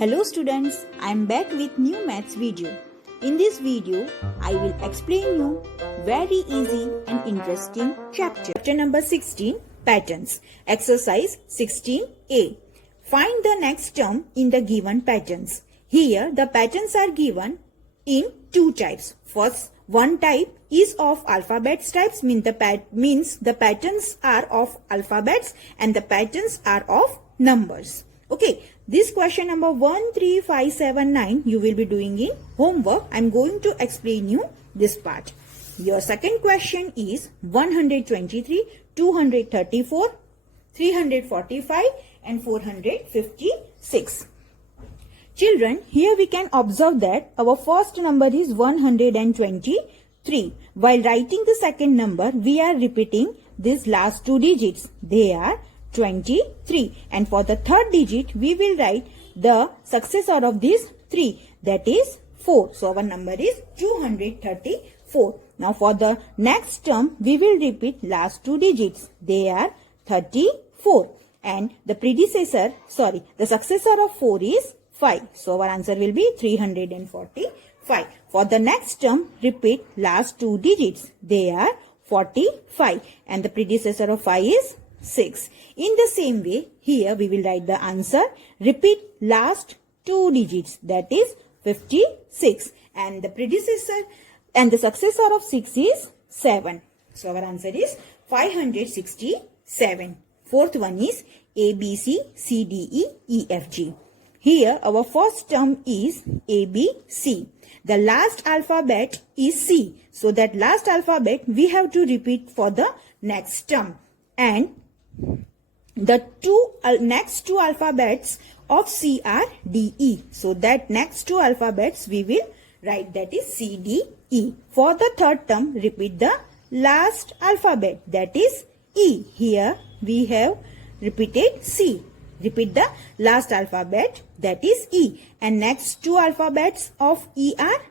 Hello students, I am back with new maths video. In this video, I will explain you very easy and interesting chapter. Chapter number 16, Patterns. Exercise 16a. Find the next term in the given patterns. Here, the patterns are given in two types. First, one type is of alphabets types, means the patterns are of alphabets and the patterns are of numbers. Okay, this question number 1, 3, 5, 7, 9 you will be doing in homework. I am going to explain you this part. Your second question is 123, 234, 345 and 456. Children, here we can observe that our first number is 123. While writing the second number, we are repeating these last two digits. They are 23, and for the third digit we will write the successor of this 3, that is 4. So our number is 234. Now for the next term we will repeat last two digits. They are 34, and the successor of 4 is 5. So our answer will be 345. For the next term, repeat last two digits. They are 45, and the predecessor of 5 is 6. In the same way, here we will write the answer. Repeat last two digits, that is 56, and the predecessor and the successor of 6 is 7. So our answer is 567. Fourth one is A, B, C, C, D, E, E, F, G. Here our first term is A, B, C. The last alphabet is C. So that last alphabet we have to repeat for the next term. And the next two alphabets of C are D, E. So that next two alphabets we will write, that is C, D, E. For the third term, repeat the last alphabet, that is E. Here we have repeated C. Repeat the last alphabet, that is E. And next two alphabets of E are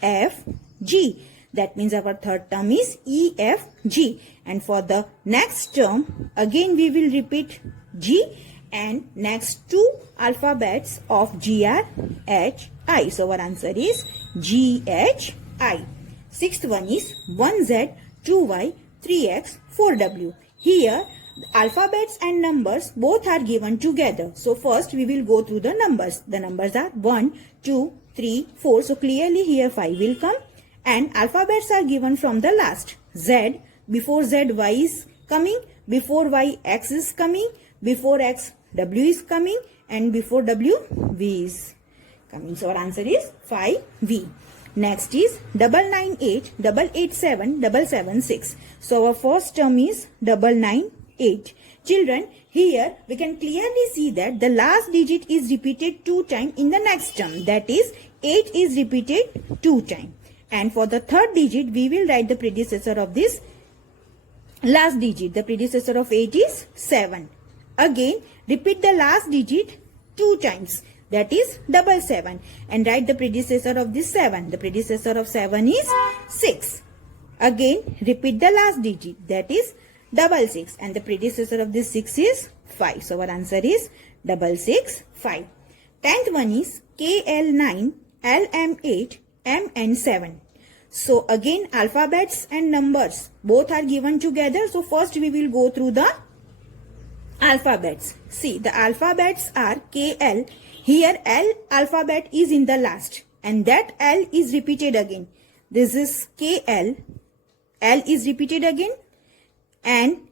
F, G. That means our third term is E, F, G. And for the next term, again we will repeat G, and next two alphabets of G are H, I. So our answer is G, H, I. Sixth one is 1Z, 2Y, 3X, 4W. Here, alphabets and numbers both are given together. So first we will go through the numbers. The numbers are 1, 2, 3, 4. So clearly here 5 will come. And alphabets are given from the last. Z, before Z, Y is coming. Before Y, X is coming. Before X, W is coming. And before W, V is coming. So our answer is 5V. Next is 998, 887, 776. So our first term is 998. Children, here we can clearly see that the last digit is repeated 2 times in the next term. That is 8 is repeated 2 times. And for the third digit, we will write the predecessor of this last digit. The predecessor of 8 is 7. Again, repeat the last digit 2 times. That is 77. And write the predecessor of this 7. The predecessor of 7 is 6. Again, repeat the last digit. That is 66. And the predecessor of this 6 is 5. So our answer is 665. 10th one is KL9, LM8, MN7. So again, alphabets and numbers both are given together. So first we will go through the alphabets. See, the alphabets are KL. Here L alphabet is in the last, and that L is repeated again. This is KL. L is repeated again, and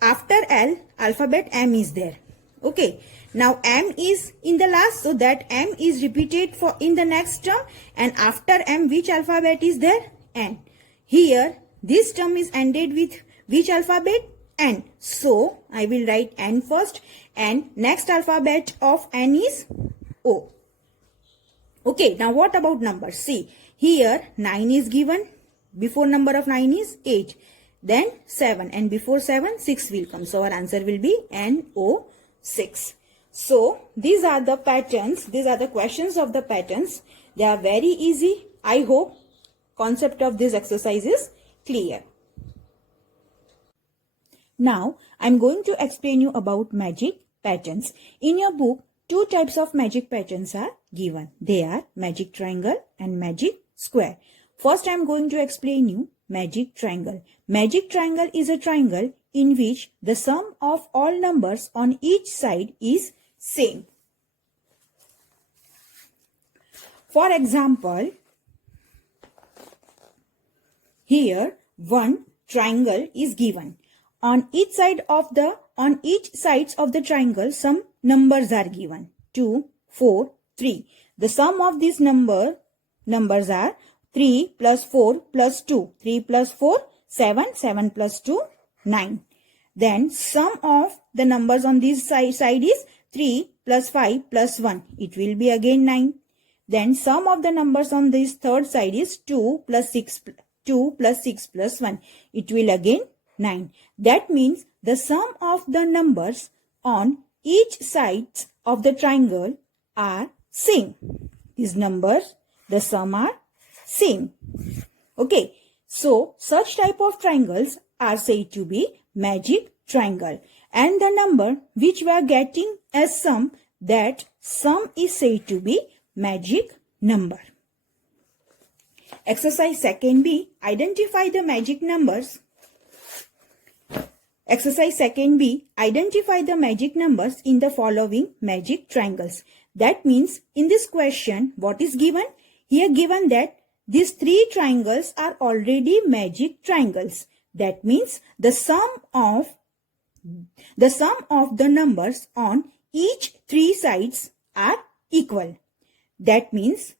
after L, alphabet M is there. Okay. Now M is in the last, so that M is repeated for in the next term, and after M which alphabet is there? N. Here this term is ended with which alphabet? N. So I will write N first, and next alphabet of N is O. Okay, now what about numbers? See, here 9 is given. Before number of 9 is 8. Then 7, and before 7 6 will come. So our answer will be NO6. So these are the patterns. These are the questions of the patterns. They are very easy. I hope concept of this exercise is clear. Now I am going to explain you about magic patterns. In your book two types of magic patterns are given. They are magic triangle and magic square. First, I am going to explain you magic triangle. Magic triangle is a triangle in which the sum of all numbers on each side is same. For example, here one triangle is given. On each sides of the triangle, some numbers are given. 2, 4, 3. The sum of these numbers are 3 plus 4 plus 2. 3 plus 4, 7. 7 plus 2, 9. Then sum of the numbers on this side is 3 plus 5 plus 1. It will be again 9. Then sum of the numbers on this third side is 2 plus 6 plus 1. It will again 9. That means the sum of the numbers on each side of the triangle are same. These numbers, the sum are same. Okay. So, such type of triangles are said to be magic triangle. And the number which we are getting as sum, that sum is said to be magic number. Exercise 2B. Identify the magic numbers. Exercise 2B. Identify the magic numbers in the following magic triangles. That means in this question, what is given? Here given that these three triangles are already magic triangles. That means the sum of the numbers on each three sides are equal. That means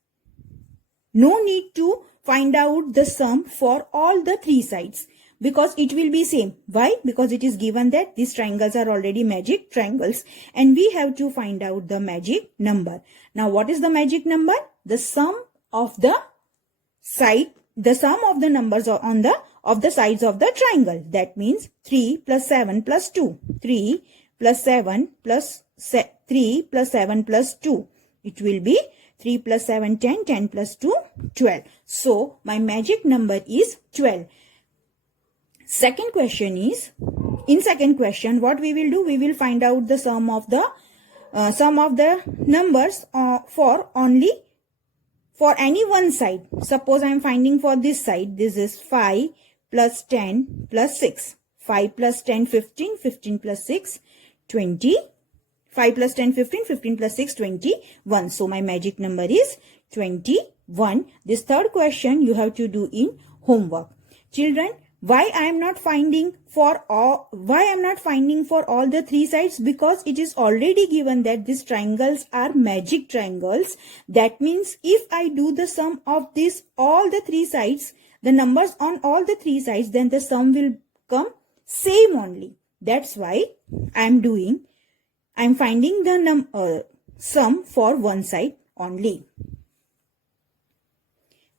no need to find out the sum for all the three sides, because it will be same. Why? Because it is given that these triangles are already magic triangles and we have to find out the magic number. Now what is the magic number? The sum of the numbers on the sides of the triangle. That means 3 plus 7 plus 2. 3 plus 7 plus 3 plus 7 plus 2. It will be 3 plus 7, 10, 10 plus 2, 12. So, my magic number is 12. Second question is, in second question, what we will do? We will find out the sum of the numbers for any one side. Suppose I am finding for this side. This is 5 plus 10 plus 6. 5 plus 10, 15. 15 plus 6, 20. 5 plus 10, 15. 15 plus 6, 21. So, my magic number is 21. This third question you have to do in homework. Children, why I am not finding for all the three sides? Because it is already given that these triangles are magic triangles. That means if I do the sum of all the three sides, the numbers on all the three sides, then the sum will come same only. That's why I am finding the sum for one side only.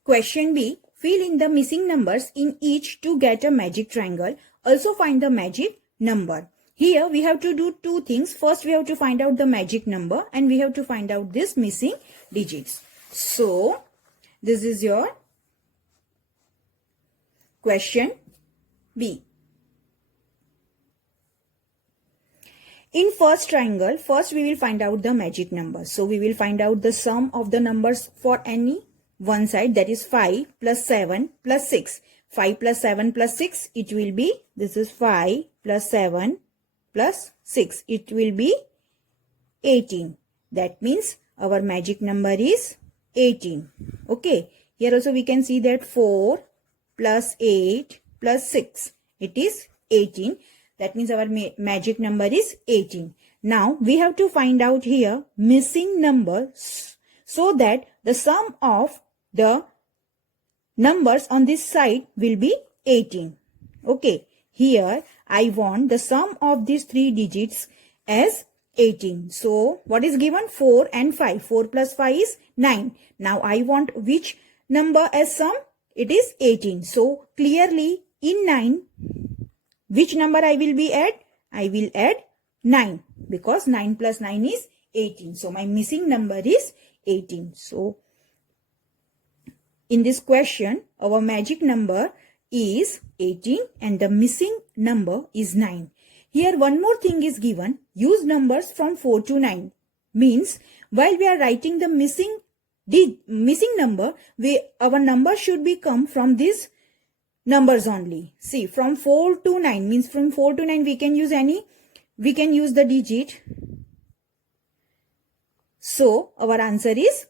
Question B. Fill in the missing numbers in each to get a magic triangle. Also find the magic number. Here we have to do two things. First we have to find out the magic number and we have to find out this missing digits. So this is your question B. In first triangle, first we will find out the magic number. So we will find out the sum of the numbers for any one side, that is 5 plus 7 plus 6. 5 plus 7 plus 6, it will be, this is 5 plus 7 plus 6. It will be 18. That means our magic number is 18. Okay. Here also we can see that 4 plus 8 plus 6. It is 18. That means our magic number is 18. Now we have to find out here missing numbers so that the sum of the numbers on this side will be 18. Okay. Here I want the sum of these three digits as 18. So what is given? 4 and 5. 4 plus 5 is 9. Now I want which number as sum? It is 18. So clearly in 9, which number I will be add? I will add 9 because 9 plus 9 is 18. So my missing number is 18. So in this question, our magic number is 18 and the missing number is 9. Here one more thing is given. Use numbers from 4 to 9. Means while we are writing the missing number, our number should be come from these numbers only. See, from 4 to 9 means from 4 to 9 we can use the digit. So our answer is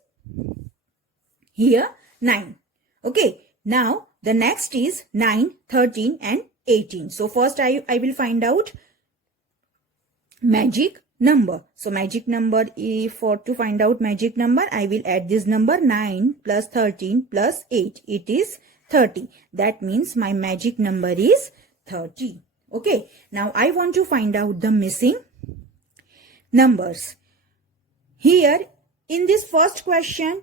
here 9. Okay. Now the next is 9, 13 and 18. So first I will find out magic number. So magic number, to find out magic number, I will add this number 9 plus 13 plus 8. It is 30. That means my magic number is 30. Okay. Now I want to find out the missing numbers. Here in this first question,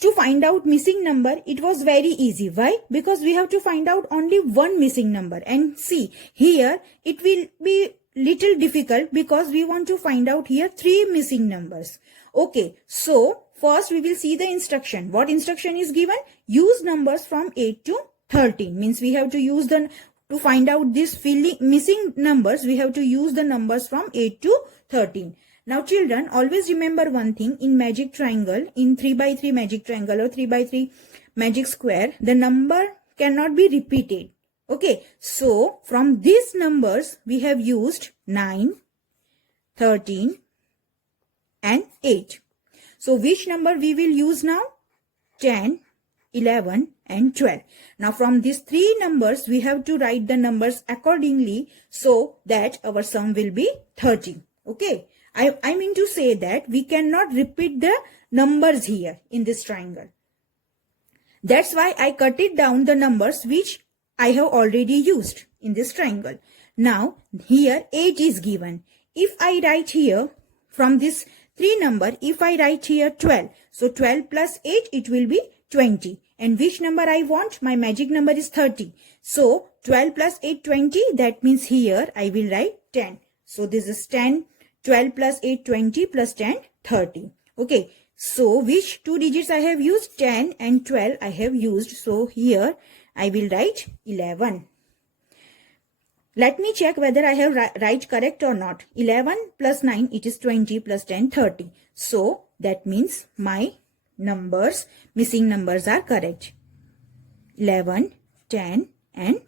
to find out missing number, it was very easy. Why? Because we have to find out only one missing number. And see, here it will be little difficult because we want to find out here 3 missing numbers. Okay, so first we will see the instruction. What instruction is given? Use numbers from 8 to 13. Means we have to use to find out this missing numbers, we have to use the numbers from 8 to 13. Now children, always remember one thing, in magic triangle, in 3x3 magic triangle or 3x3 magic square, the number cannot be repeated. Okay, so from these numbers we have used 9, 13 and 8. So which number we will use now? 10, 11 and 12. Now from these 3 numbers we have to write the numbers accordingly so that our sum will be 30. Okay. I mean to say that we cannot repeat the numbers here in this triangle. That's why I cut it down the numbers which I have already used in this triangle. Now here 8 is given. If I write here from this 3 number, if I write here 12, so 12 plus 8 it will be 20. And which number I want? My magic number is 30. So 12 plus 8 20, that means here I will write 10. So this is 10. 12 plus 8, 20 plus 10, 30. Okay. So which 2 digits I have used? 10 and 12 I have used. So here I will write 11. Let me check whether I have right correct or not. 11 plus 9, it is 20 plus 10, 30. So that means my numbers, missing numbers are correct. 11, 10 and